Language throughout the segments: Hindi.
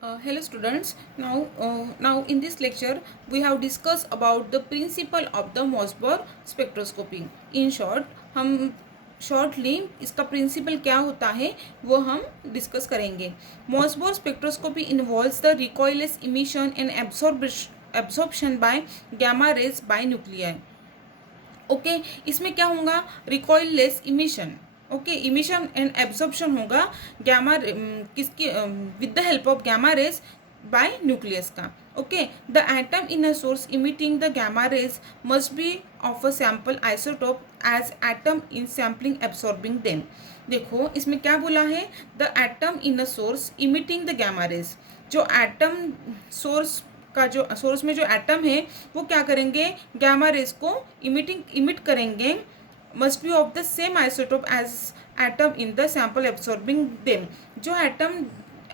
Hello students. Now in this lecture we have discussed about the principle of the Mossberg spectroscopy. In short, हम शॉर्टली इसका प्रिंसिपल क्या होता है वो हम डिस्कस करेंगे. Mossbauer spectroscopy involves the recoilless emission and absorption by gamma rays by nuclei. Okay, इसमें क्या होगा? Recoilless emission. Okay, emission and absorption होगा गैमा किसकी with the help of gamma rays by nucleus का. Okay, the atom in a source emitting the gamma rays must be of a sample isotope as atom in sampling absorbing them. देखो इसमें क्या बोला है? The atom in a source emitting the gamma rays. जो एटम सोर्स का जो सोर्स में जो एटम है वो क्या करेंगे? गैमा रेज को इमिट करेंगे. Must be of the same isotope as atom in the sample absorbing them. जो एटम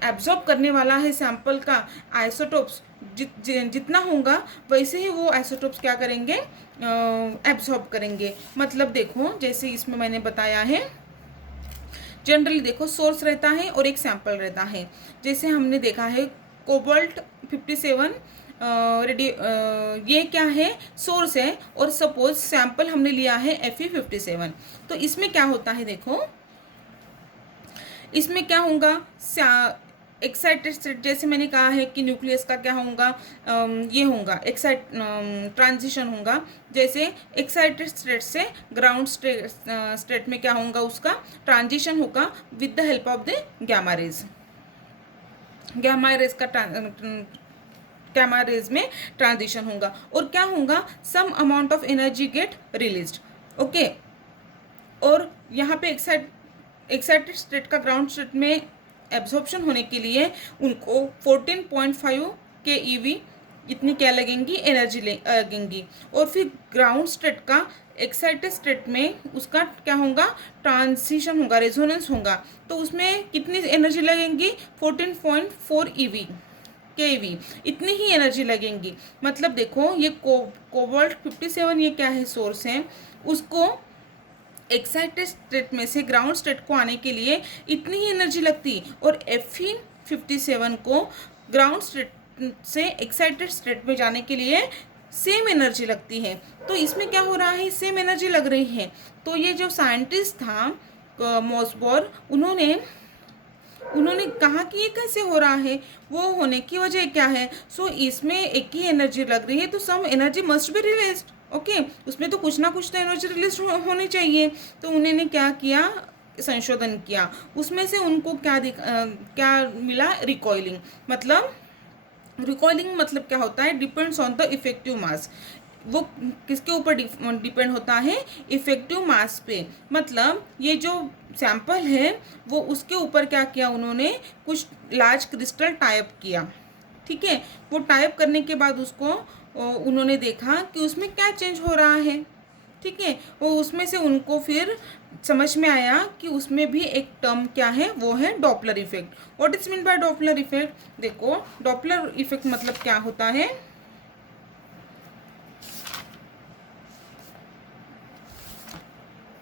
एब्जॉर्ब करने वाला है सैम्पल का आइसोटोप्स जितना होगा वैसे ही वो आइसोटोप्स क्या करेंगे? एब्जॉर्ब करेंगे. मतलब देखो जैसे इसमें मैंने बताया है, जनरली देखो सोर्स रहता है और एक सैंपल रहता है. जैसे हमने देखा है कोबाल्ट 57 ये क्या है? सोर्स है. और सपोज सैंपल हमने लिया है Fe57. तो इसमें क्या होता है? देखो इसमें क्या होगा? एक्साइटेड स्टेट, जैसे मैंने कहा है कि न्यूक्लियस का क्या होगा? ये होगा ट्रांजिशन होगा. जैसे एक्साइटेड स्टेट से ग्राउंड स्टेट में क्या होगा? उसका ट्रांजिशन होगा with the help of the gamma rays. Gamma rays का गैमा रेज में ट्रांजिशन होगा और क्या होगा? Some amount of energy get released. Okay, और यहाँ पे एक्साइटेड स्टेट का ग्राउंड स्टेट में एब्जॉर्प्शन होने के लिए उनको 14.5 के ईवी इतनी क्या लगेंगी? एनर्जी लगेंगी. और फिर ग्राउंड स्टेट का एक्साइटेड स्टेट में उसका क्या होगा? ट्रांजिशन होगा, रेजोनेंस होगा. तो उसमें कितनी एनर्जी लगेंगी? 14.4 ईवी के वी इतनी ही एनर्जी लगेंगी. मतलब देखो ये कोबाल्ट 57 ये क्या है? सोर्स है. उसको एक्साइटेड स्टेट में से ग्राउंड स्टेट को आने के लिए इतनी ही एनर्जी लगती. और Fe57 को ग्राउंड स्टेट से एक्साइटेड स्टेट में जाने के लिए सेम एनर्जी लगती है. तो इसमें क्या हो रहा है? सेम एनर्जी लग रही है. तो ये जो साइंटिस्ट था मॉसबोर, उन्होंने कहा कि ये कैसे हो रहा है? वो होने की वजह क्या है? सो इसमें एक ही एनर्जी लग रही है तो some energy must be released. Okay, उसमें तो कुछ ना कुछ तो एनर्जी रिलीज होनी चाहिए. तो उन्होंने क्या किया? संशोधन किया. उसमें से उनको क्या मिला? रिकॉइलिंग. मतलब क्या होता है? डिपेंड्स ऑन द इफेक्टिव मास. वो किसके ऊपर डिपेंड होता है? इफेक्टिव मास पे. मतलब ये जो सैंपल है वो उसके ऊपर क्या किया उन्होंने? कुछ लार्ज क्रिस्टल टाइप किया. ठीक है, वो टाइप करने के बाद उसको उन्होंने देखा कि उसमें क्या चेंज हो रहा है. ठीक है, वो उसमें से उनको फिर समझ में आया कि उसमें भी एक टर्म क्या है? वो है Doppler effect. What is mean by Doppler effect? देखो डॉपलर इफेक्ट मतलब क्या होता है?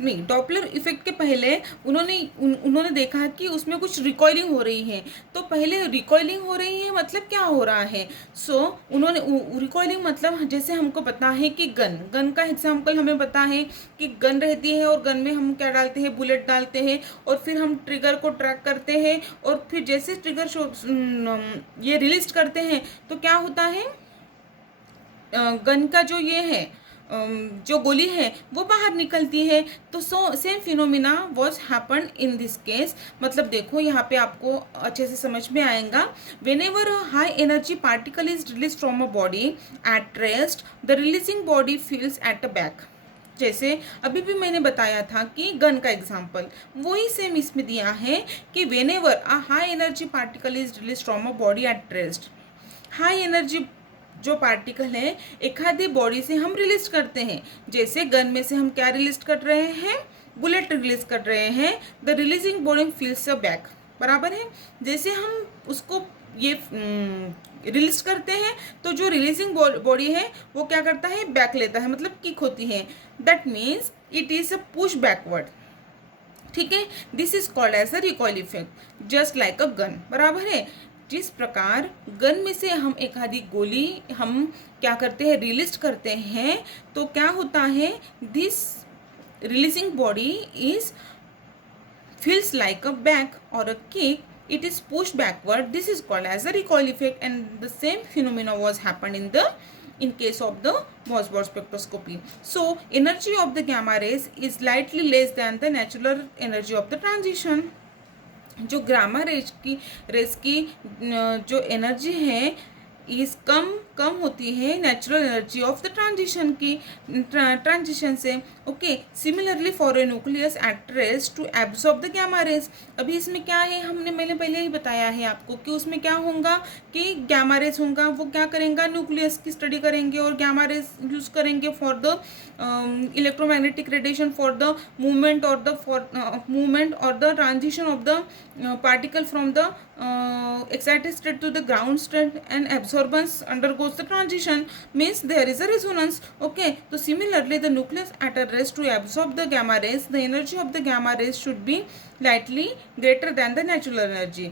नहीं, डॉपलर इफेक्ट के पहले उन्होंने देखा कि उसमें कुछ रिकॉइलिंग हो रही है. तो पहले रिकॉइलिंग हो रही है मतलब क्या हो रहा है? उन्होंने रिकॉइलिंग मतलब जैसे हमको पता है कि गन का एग्जांपल हमें पता है कि गन रहती है और गन में हम क्या डालते हैं? बुलेट डालते हैं और फिर हम ट्रिगर को ट्रैक करते हैं और फिर जैसे ट्रिगर ये रिलीज करते हैं तो क्या होता है? गन का जो ये है जो गोली है वो बाहर निकलती है. तो same phenomena was happen in this case. मतलब देखो यहाँ पे आपको अच्छे से समझ में आएगा. When ever high energy particle is release from a body at rest, the releasing body feels at a back. जैसे अभी भी मैंने बताया था कि गन का एग्जाम्पल वही सेम इसमें दिया है कि when ever a high energy particle is release from a body at rest. High energy जो पार्टिकल है एक आधी बॉडी से हम रिलीज करते हैं. जैसे गन में से हम क्या रिलीज कर रहे हैं? बुलेट रिलीज कर रहे हैं. The releasing body feels a back. बराबर है. जैसे हम उसको ये रिलीज करते हैं तो जो रिलीजिंग बॉडी है वो क्या करता है? बैक लेता है, मतलब किक होती है. That means it is a push backward. ठीक है, this is called as a recoil effect just like a gun. बराबर है. जिस प्रकार गन में से हम एक आधी गोली हम क्या करते हैं, रिलीज करते हैं, तो क्या होता है, this releasing body is feels like a back or a kick, it is pushed backward. This is called as a recoil effect, and the same phenomena was happened in case of the Mossberg spectroscopy. So energy of the gamma rays is slightly less than the natural energy of the transition. जो गामा रेस की जो एनर्जी है इस कम होती है natural energy of the transition से. Okay, similarly for a nucleus at rest to absorb the gamma rays. अभी इसमें क्या है, मैंने पहले ही बताया है आपको कि उसमें क्या होगा कि गैमा रेज होगा, वो क्या करेंगे, न्यूक्लियस की स्टडी करेंगे और गैमा रेज यूज करेंगे for the electromagnetic radiation, for the movement और the transition of the particle from the excited state to the ground state, and absorbance undergoes the transition, means there is a resonance. Okay, so similarly the nucleus at a rest to absorb the gamma rays, the energy of the gamma rays should be slightly greater than the natural energy.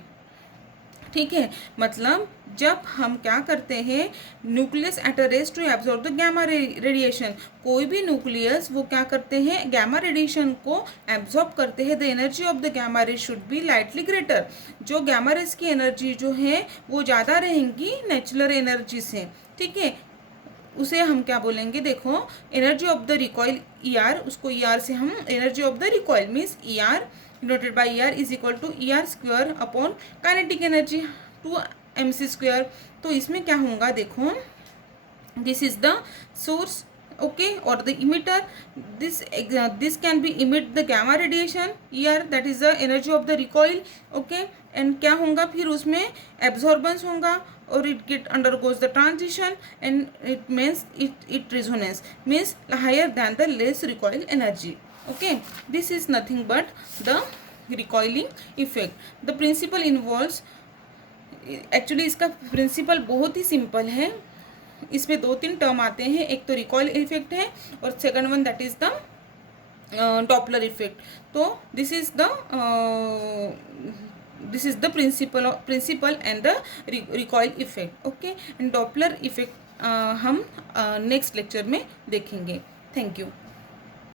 ठीक है, मतलब जब हम क्या करते हैं, nucleus at a rest to absorb the gamma radiation, कोई भी न्यूक्लियस वो क्या करते हैं, गैमा रेडिएशन को एब्जॉर्ब करते हैं. The energy of the gamma rays should be lightly greater. जो गैमा रेस की एनर्जी जो है वो ज़्यादा रहेंगी नेचुरल एनर्जी से. ठीक है, उसे हम क्या बोलेंगे, देखो energy of the recoil ER, उसको ER से हम energy of the recoil means ER denoted by ER is equal to ER square upon kinetic energy 2mc square. तो इसमें क्या होगा, देखो this is the source, okay, or the emitter. This can be emit the gamma radiation ER, that is the energy of the recoil. Okay, and क्या होगा फिर उसमें absorbance होगा और it undergoes the transition, and it means it resonance means higher than the less recoil energy. Okay, this is nothing but the recoiling effect. The principle involves, actually इसका प्रिंसिपल बहुत ही सिंपल है. इसमें 2-3 टर्म आते हैं, एक तो रिकॉइल इफेक्ट है और second one that is the Doppler effect. तो this is the principle and the recoil effect. Okay, and Doppler effect हम नेक्स्ट लेक्चर में देखेंगे. Thank you.